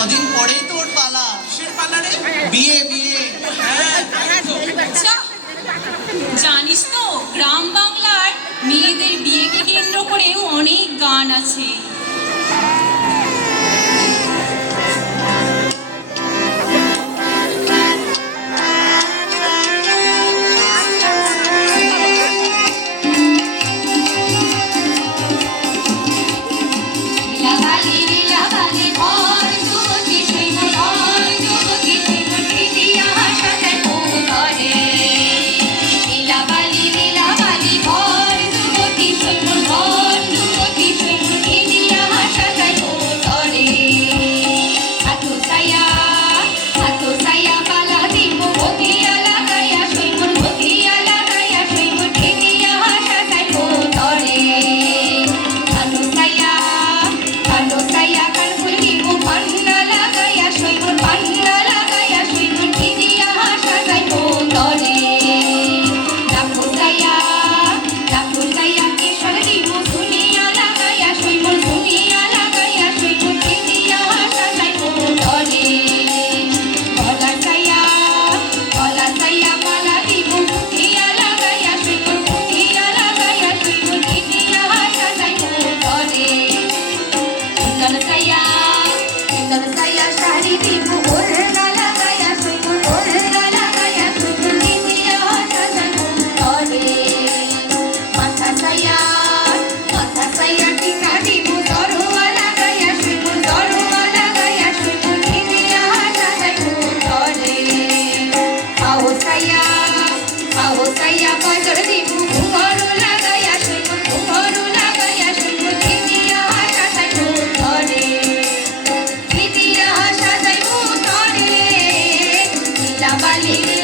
কদিন পরে তোর পালা। বিয়ে বিয়ে। আচ্ছা, জানিস তো। গ্রাম বাংলার মেয়েদের বিয়েকে কেন্দ্র করে অনেক গান আছে। people. Bali.